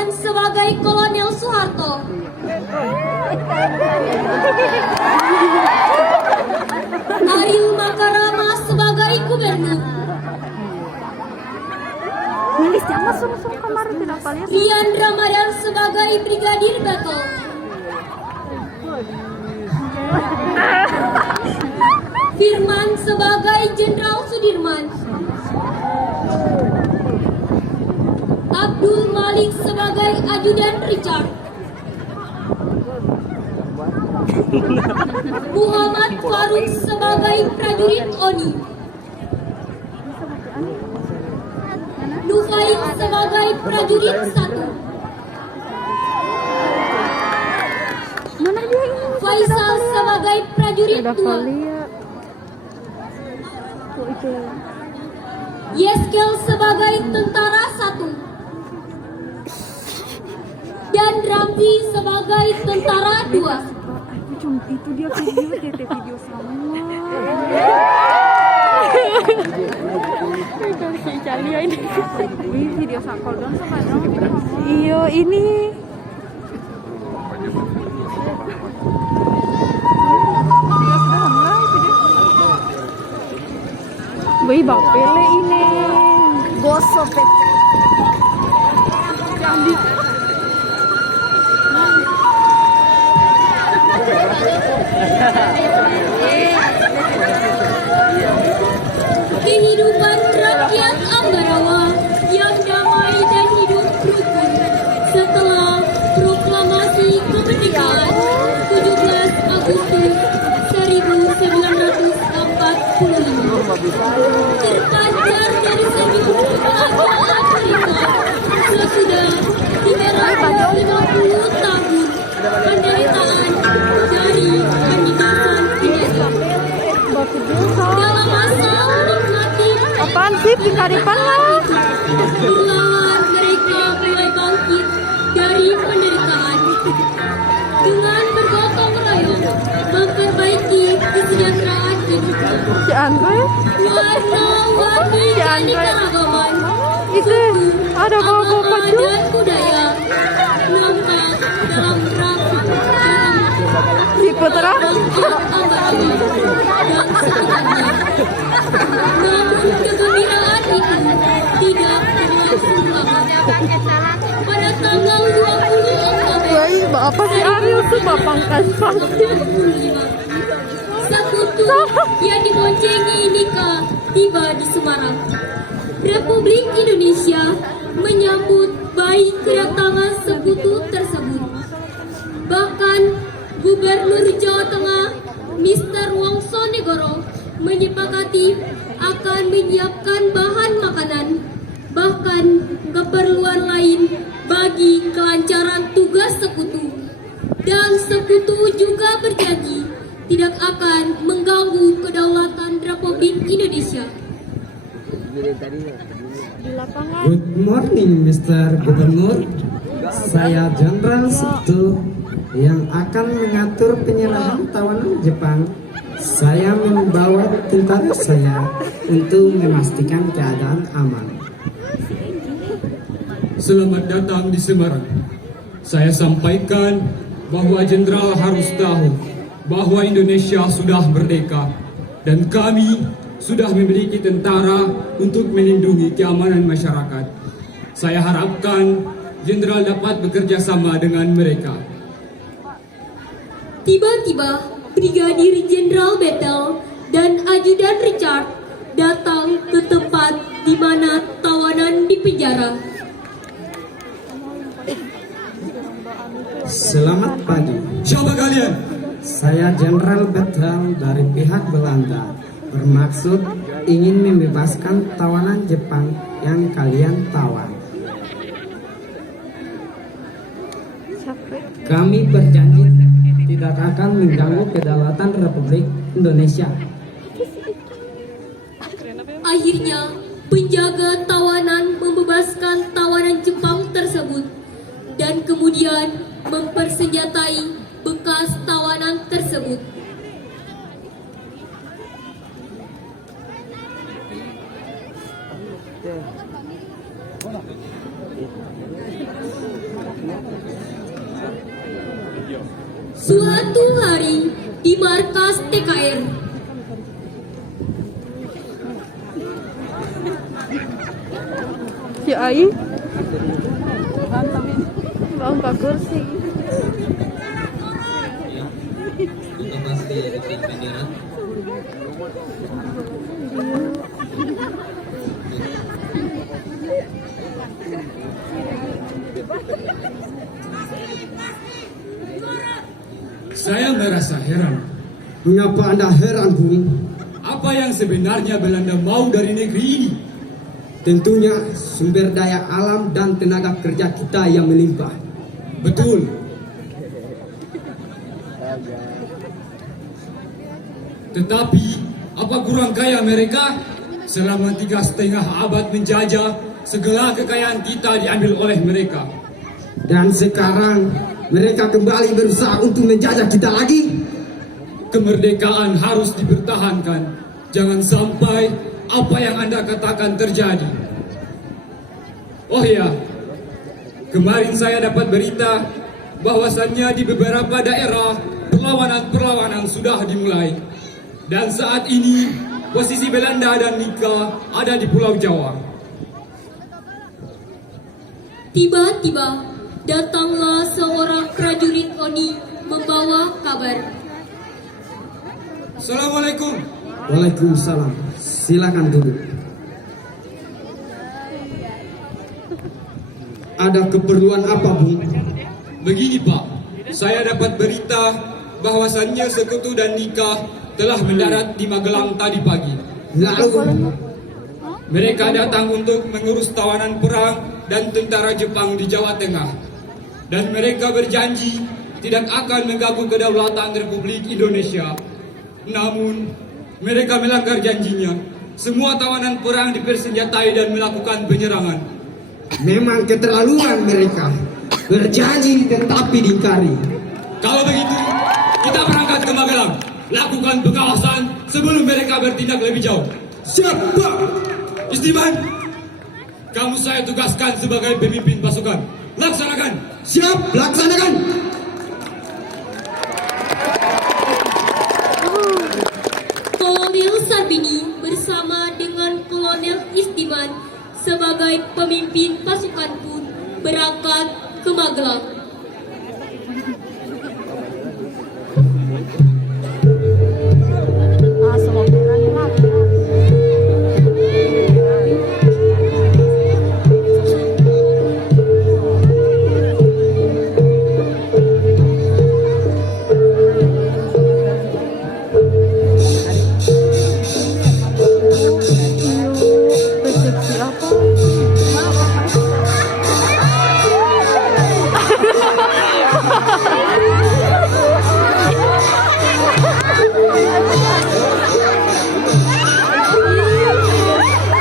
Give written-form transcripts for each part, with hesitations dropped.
Firman sebagai Kolonel Soeharto. Ariel Makarama sebagai Gubernur. Rian Ramadan sebagai Brigadir Battle. Firman sebagai Jenderal Sudirman. Abdul Malik sebagai Ajudan Richard. Muhammad Faruk sebagai Prajurit Oni. Nufaik sebagai Prajurit 1. Faisal sebagai Prajurit 2. Yeskel sebagai Tentara 1. Dan Ramzi sebagai Tentara 2. Itu dia video sama. Ini video sakol dong sama dong. Iya ini. Wih bapele ini. Gosok. Jambi. Kehidupan rakyat Ambarawa yang damai dan hidup rukun setelah proklamasi kemerdekaan 17 Agustus 1945 terpancar dari segi kebangsaan mereka sesudah diberangkat 50 tahun penderitaan dari penindasan Indonesia. Dalam masa menikmati Apaan sih di Karipan lah? perlahan mereka mulai bangkit dari penderitaan dengan bergotong royong memperbaiki kesejahteraan hidup. Si Andre? Warna-warni keanekaragaman Itu ada bawa-bawa baju. dan budaya nampak dalam grafik Si Putra? namun kegembiraan itu tidak berlangsung lama. Pada tanggal 20 Oktober Woi, apa sih Ariel tuh bapangkas pangsit? 1945, sekutu yang diboncengi Nika tiba di Semarang. Republik Indonesia menyambut baik kedatangan sekutu tersebut. Bahkan Gubernur Jawa Tengah Mr. Wongso Negoro menyepakati akan menyiapkan bahan makanan, bahkan keperluan lain bagi kelancaran tugas sekutu. Dan sekutu juga berjanji tidak akan mengganggu kedaulatan Republik Indonesia. Di lapangan. Good morning, Mr. Gubernur. Saya Jenderal Sekutu yang akan mengatur penyerahan tawanan Jepang. Saya membawa tentara saya untuk memastikan keadaan aman. Selamat datang di Semarang. Saya sampaikan bahwa Jenderal harus tahu bahwa Indonesia sudah merdeka dan kami sudah memiliki tentara untuk melindungi keamanan masyarakat. Saya harapkan Jenderal dapat bekerja sama dengan mereka. Tiba-tiba Brigadir Jenderal Battle dan Ajudan Richard datang ke tempat di mana tawanan dipenjara. Selamat pagi. Siapa kalian? Saya Jenderal Battle dari pihak Belanda. Bermaksud ingin membebaskan tawanan Jepang yang kalian tawan. Kami berjanji tidak akan mengganggu kedaulatan Republik Indonesia. Akhirnya, penjaga tawanan membebaskan tawanan Jepang tersebut dan kemudian mempersenjatai bekas tawanan tersebut. Suatu hari di markas TKR, Si Ai angkat kursi. Saya merasa heran. Mengapa Anda heran, Bung? Apa yang sebenarnya Belanda mau dari negeri ini? Tentunya sumber daya alam dan tenaga kerja kita yang melimpah. Betul. Tetapi, apa kurang kaya mereka? Selama 3,5 abad menjajah, segala kekayaan kita diambil oleh mereka. Dan sekarang mereka kembali berusaha untuk menjajah kita lagi. Kemerdekaan harus dipertahankan. Jangan sampai apa yang Anda katakan terjadi. Oh ya, kemarin saya dapat berita bahwasannya di beberapa daerah perlawanan-perlawanan sudah dimulai. Dan saat ini posisi Belanda dan Nika ada di Pulau Jawa. tiba-tiba datanglah seorang prajurit Oni membawa kabar. Assalamualaikum. Waalaikumsalam. Silakan duduk. Ada keperluan apa, Bung? Begini Pak, saya dapat berita bahwasannya Sekutu dan Nika telah mendarat di Magelang tadi pagi. Lalu, Mereka datang untuk mengurus tawanan perang dan tentara Jepang di Jawa Tengah. Dan mereka berjanji tidak akan mengganggu kedaulatan Republik Indonesia. Namun, mereka melanggar janjinya. Semua tawanan perang dipersenjatai dan melakukan penyerangan. memang keterlaluan mereka. Berjanji tetapi diingkari. Kalau begitu, kita berangkat ke Magelang. Lakukan pengawasan sebelum mereka bertindak lebih jauh. Siapa? Istiman, kamu saya tugaskan sebagai pemimpin pasukan. Laksanakan. Siap, laksanakan. Kolonel Sarbini bersama dengan Kolonel Istiman sebagai pemimpin pasukan pun berangkat ke Magelang. Semua piranya mati. Resepsi apa?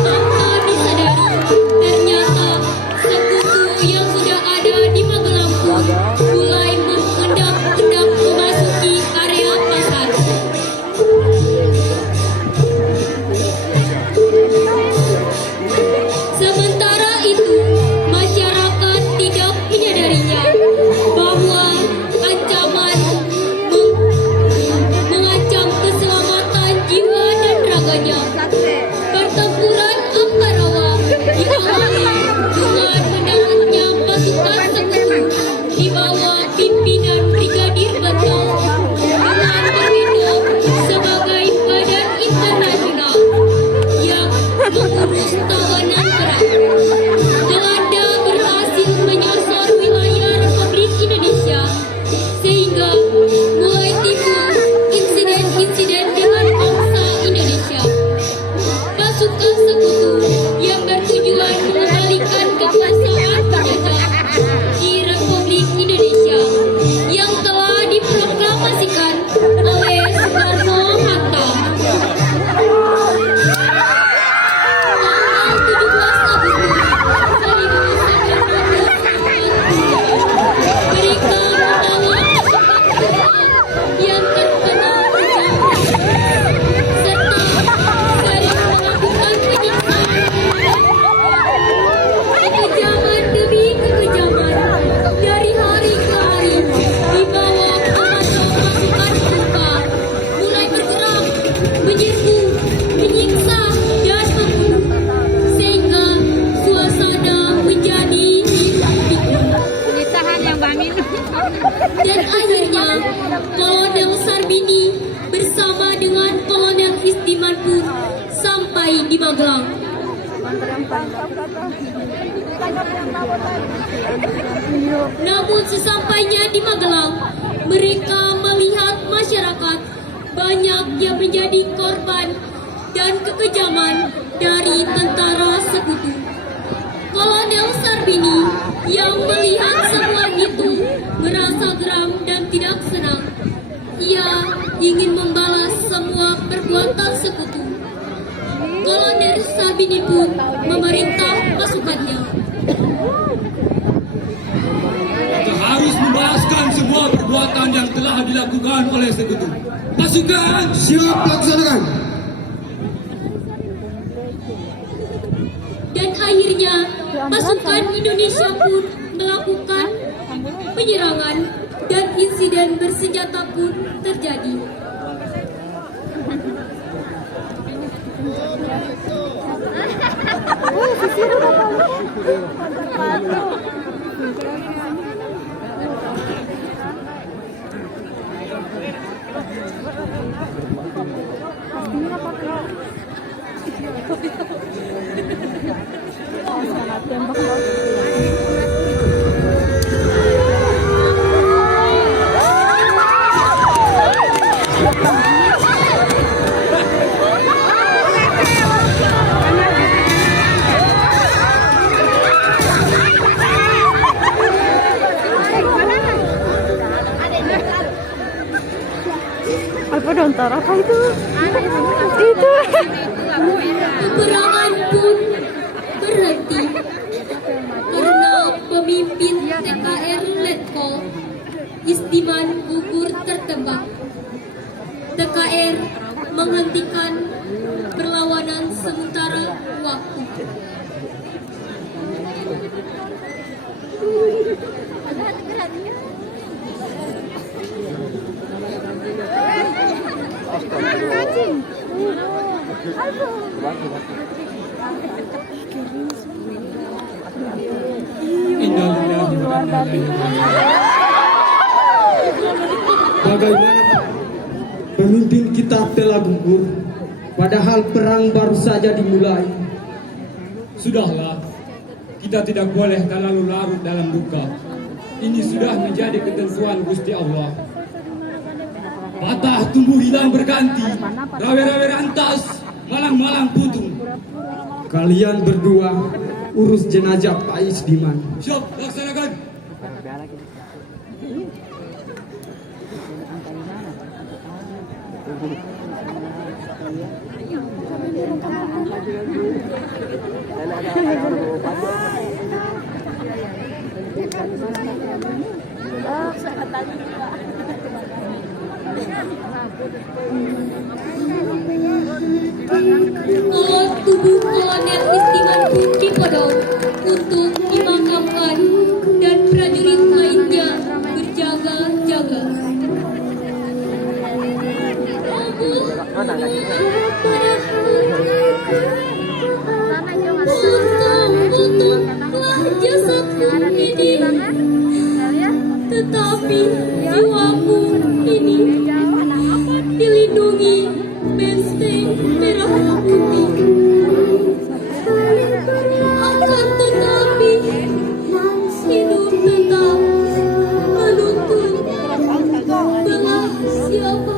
Tanpa disadari, ternyata sekutu yang sudah ada di Magelang pun mulai mengendap-endap memasuki area pasar. Sementara itu, masyarakat tidak menyadarinya bahwa ancaman mengancam keselamatan jiwa dan raganya. Pertempuran Ambarawa diawali dengan mendaratnya pasukan sekutu di bawah pimpinan Brigadir Bentong dengan Torpedo sebagai badan internasional yang mengurus tawanan perang. Belanda berhasil menyasar wilayah Republik Indonesia sehingga mulai timbul insiden-insiden dengan bangsa Indonesia. Pasukan sekutu yang bertujuan mengembalikan kekuasaan penjajah di Republik Indonesia yang telah diproklamasikan oleh Soekarno-Hatta. Tanggal 17 Agustus 1945, mereka membawa pasukan yang terkena serta sering melakukan penyiksaan, kekejaman Namun sesampainya di Magelang, mereka melihat masyarakat banyak yang menjadi korban dan kekejaman dari tentara sekutu. Kolonel Sarbini yang melihat semua itu merasa geram dan tidak senang. Ia ingin membalas semua perbuatan sekutu. Kolonel Sarbini pun memerintah pasukannya. Kita harus membalaskan semua perbuatan yang telah dilakukan oleh sekutu. Pasukan Siap laksanakan. Dan akhirnya pasukan Indonesia pun melakukan penyerangan dan insiden bersenjata pun terjadi. Apa tentara apa itu? Itu. Peperangan pun berhenti karena pemimpin TKR Letkol Isdiman gugur tertembak. TKR menghentikan perlawanan sementara waktu. Innalillahi wa inna ilaihi raji'un. Bagaimana Pak? Pemimpin kita telah gugur, padahal perang baru saja dimulai. Sudahlah, kita tidak boleh terlalu larut dalam duka. Ini sudah menjadi ketentuan Gusti Allah. Patah tumbuh hilang berganti, rawe-rawe rantas, malang-malang putung. Kalian berdua urus jenazah Pak Isdiman. Siap, laksanakan. Tubuh Kolonel Isdiman pun dipodong untuk dimakamkan dan prajurit lainnya berjaga-jaga. Potonglah jasadku ini, tetapi jiwaku ini dilindungi benteng merah putih. Akan tetapi hidup tetap menuntut belah siapa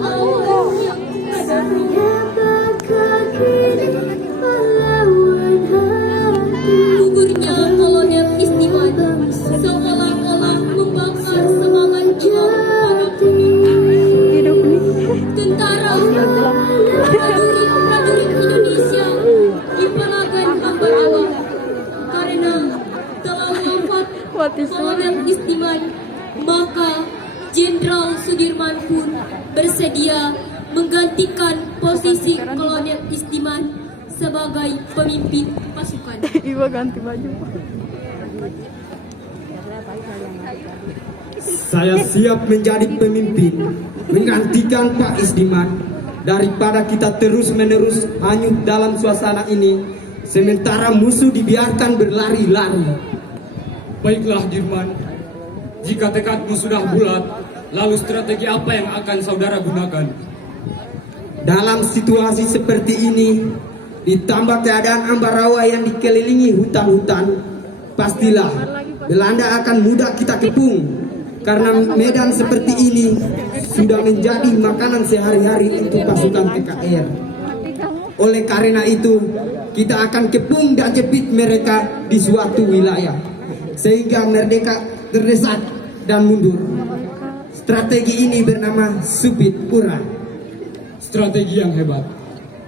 lawan yang ada. Gugurnya Kolonel Isdiman seolah-olah membakar semangat para tentara prajurit Indonesia di Pelagan Ambarawa karena telah wafat Kolonel Isdiman, maka Jenderal Sudirman pun bersedia menggantikan posisi Kolonel Isdiman sebagai pemimpin pasukan. Ibu ganti baju. Saya siap menjadi pemimpin, menggantikan Pak Isdiman, daripada kita terus-menerus hanyut dalam suasana ini, sementara musuh dibiarkan berlari-lari. Baiklah Dirman, jika tekadmu sudah bulat, lalu strategi apa yang akan saudara gunakan? Dalam situasi seperti ini, ditambah keadaan Ambarawa yang dikelilingi hutan-hutan, pastilah Belanda akan mudah kita kepung. Karena medan seperti ini sudah menjadi makanan sehari-hari untuk pasukan PKR. Oleh karena itu, kita akan kepung dan jepit mereka di suatu wilayah, sehingga mereka terdesak dan mundur. Strategi ini bernama Supit Ura. Strategi yang hebat.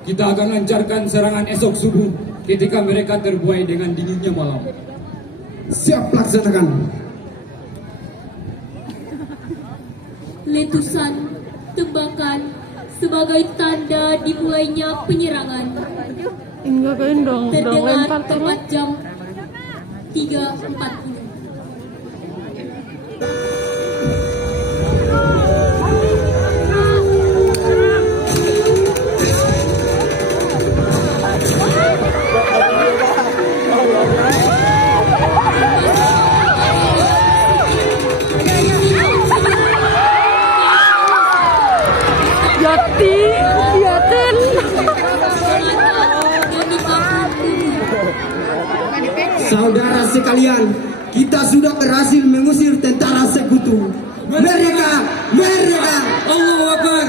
Kita akan lancarkan serangan esok subuh ketika mereka terbuai dengan dinginnya malam. Siap, laksanakan. Letusan tembakan sebagai tanda dimulainya penyerangan. Enggak kan dong Terdengar lempar terus. tepat jam 3.40. Jati, Yaten. Saudara sekalian, kita sudah berhasil mengusir tentara sekutu. Mereka. Allahu Akbar.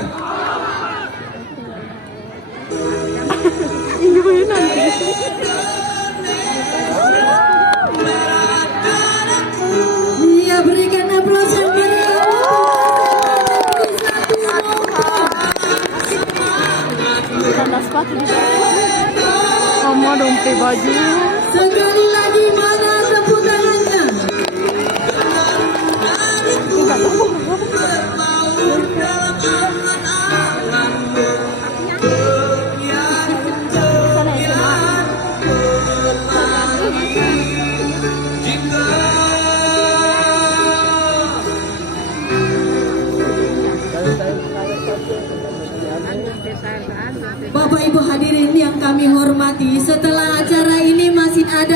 Ini gue nanti. Iya, berikan aplaus yang meriah. Tanda sepatu di bawah. Kamu dompet baju. Sekali lagi mana tepuk tangannya? Bapak Ibu hadirin yang kami hormati, setelah acara ini masih ada